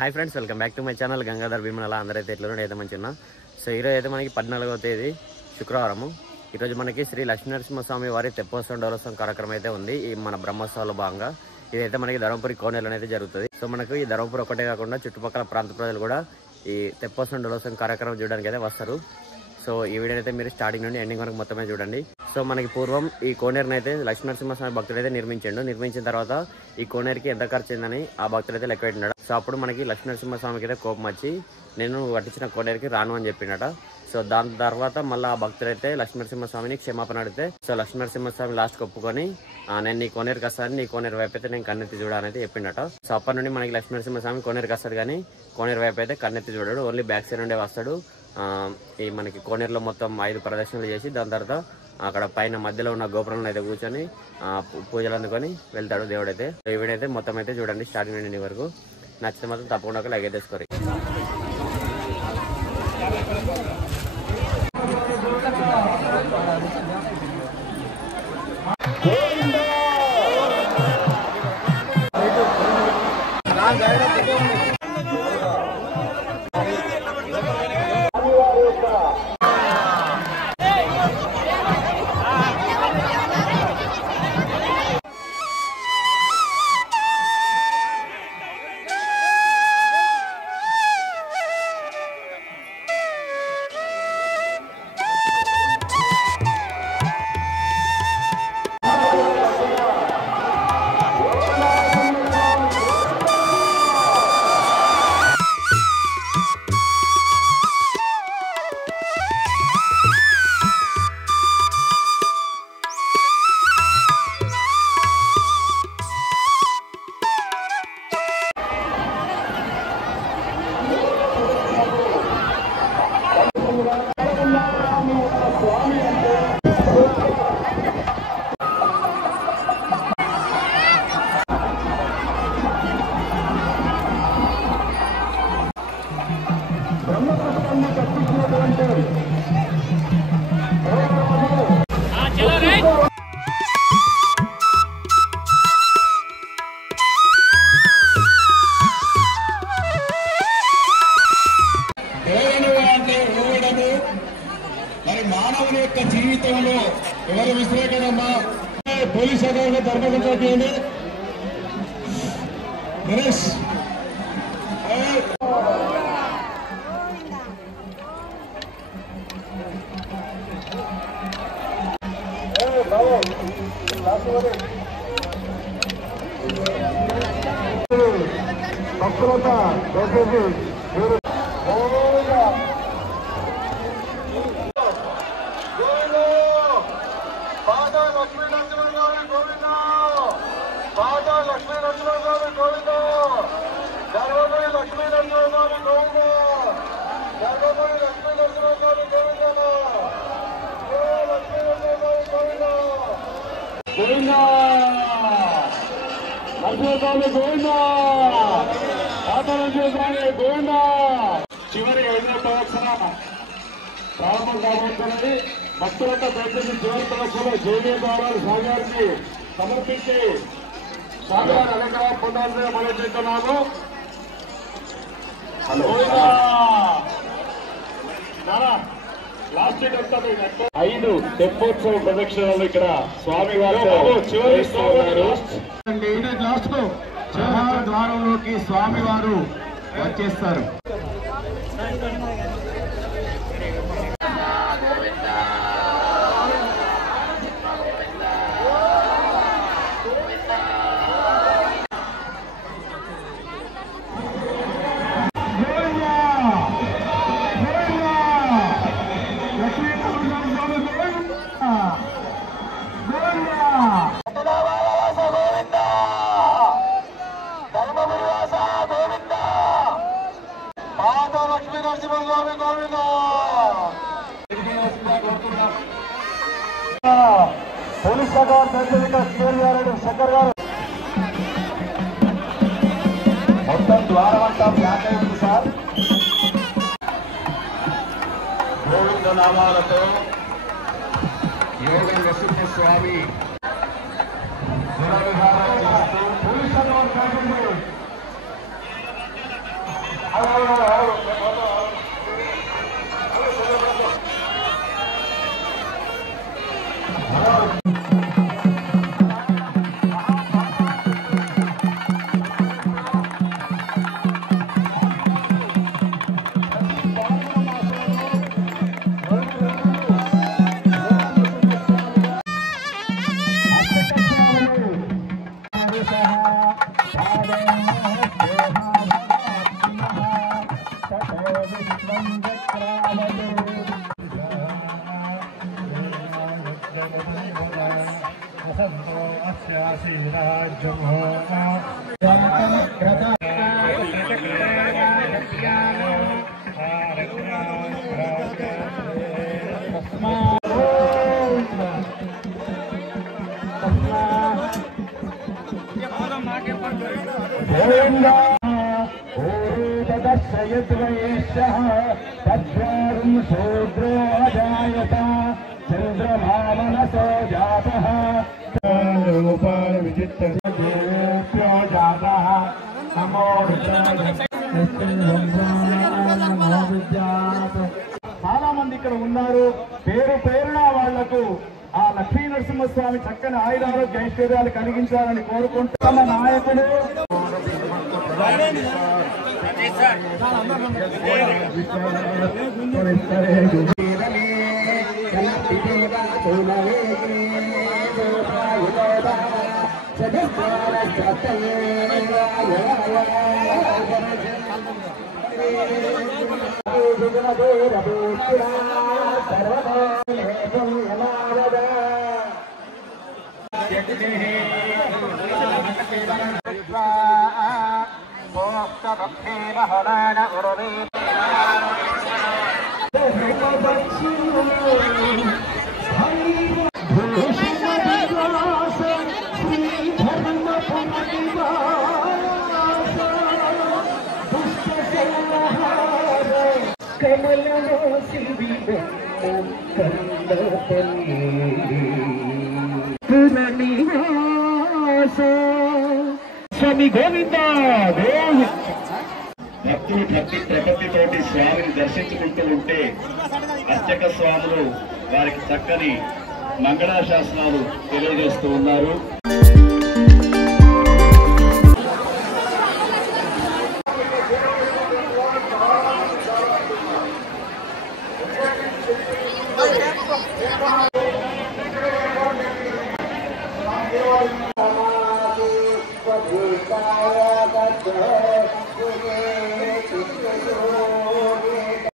Hi friends, welcome back to my channel Gangadhar Bheeman. అందరైతే ఎట్లా అయితే మంచిగా. సో ఈరోజు అయితే మనకి 14వ తేదీ శుక్రవారము. ఈరోజు మనకి శ్రీ లక్ష్మీనరసింహస్వామి వారి తెప్పోత్సవం డోలోత్సవం కార్యక్రమం అయితే ఉంది. ఈ మన బ్రహ్మోత్సవాల భాగంగా ఇదైతే మనకి ధర్మపురి కోనేరులో అయితే జరుగుతుంది. సో మనకు ఈ ధర్మపురి ఒకటే కాకుండా చుట్టుపక్కల ప్రాంత ప్రజలు కూడా ఈ తెప్పోత్సవం డోలోత్సవం కార్యక్రమం చూడడానికి అయితే వస్తారు. సో ఈ వీడియో అయితే మీరు స్టార్టింగ్ నుండి ఎండింగ్ వరకు మొత్తమే చూడండి. సో మనకి పూర్వం ఈ కోనేరుని అయితే లక్ష్మీనరసింహస్వామి భక్తుడు అయితే నిర్మించిన తర్వాత ఈ కోనేరుకి ఎంత ఖర్చు అయిందని ఆ భక్తుడు అయితే లెక్క పెట్టినాడు. సో అప్పుడు మనకి లక్ష్మీనరసింహస్వామికి అయితే కోపం వచ్చి నేను కట్టించిన కోనేరుకి రాను అని చెప్పినట. సో దాని తర్వాత మళ్ళీ ఆ భక్తుడు అయితే లక్ష్మీనరసింహస్వామిని క్షమాపణ అడిగితే సో లక్ష్మీనరసింహస్వామి లాస్ట్ ఒప్పుకొని నేను నీ కోనేరుకి వస్తాను, నీ కోనేరు వైపు అయితే నేను కన్నెత్తి చూడాలని చెప్పిండట. సో అప్పటి నుండి మనకి లక్ష్మీనరసింహస్వామి కోనేరుకి వస్తాడు, కానీ కోనేరు వైపు అయితే కన్నెత్తి చూడాడు, ఓన్లీ బ్యాక్ సైడ్ నుండే వస్తాడు. ఈ మనకి కోనేరులో మొత్తం 5 ప్రదక్షిణలు చేసి దాని తర్వాత అక్కడ పైన మధ్యలో ఉన్న గోపురంలో అయితే కూర్చొని పూజలు అందుకొని వెళ్తాడు దేవుడైతే. ఈ వీడియో అయితే మొత్తం అయితే చూడండి స్టార్టింగ్ నుండి వరకు. నచ్చితే మాత్రం తప్పకుండా ఒక లైక్ అయితే తీసుకోరు. మరి మానవుని యొక్క జీవితంలో ఎవరు విశ్లేషణమ్మా పోలీస్ అధికారులు ధర్మకర్తలు గణేష్ భక్తులత చివరి 5వ సంవత్సరం ప్రారంభం కాబోతున్నది. భక్తులంతా ప్రజలు చివరి సంవత్సరంలో జేడీ గౌరవాలు స్వామివారికి సమర్పించి స్వామివారి అనుగ్రహం పొందాలని మనం చేస్తున్నాము. లాస్ట్ 5 తెప్పోత్సవ ప్రదక్షిణలు ఇక్కడ స్వామివారు చివరి లాస్ట్ ద్వారంలోకి స్వామివారు వచ్చేస్తారు. పోలీస్ శాఖ శంకర్ గారు మొత్తం ద్వారం అంతా బ్లాక్ అయింది సార్. గోవింద నామాలతో యోగ నరసింహస్వామి విహారం చేస్తూ పోలీస్ శాఖ शूद्रो अजायत चंद्रभावनसो जातः रूपाण विचित्र जातः नमो చాలా మంది ఇక్కడ ఉన్నారు. పేరు పేరున వాళ్లకు ఆ లక్ష్మీ నరసింహస్వామి చక్కని ఆయురారోగ్య ఐశ్వర్యాలు కలిగించాలని కోరుకుంటున్న నాయకుడు స్వామి గోవింద భక్తులు ప్రపత్తితోటి స్వామిని దర్శించుకుంటూ ఉంటే అర్చక స్వాములు వారికి చక్కని మంగళాశాసనాలు తెలియజేస్తూ ఉన్నారు.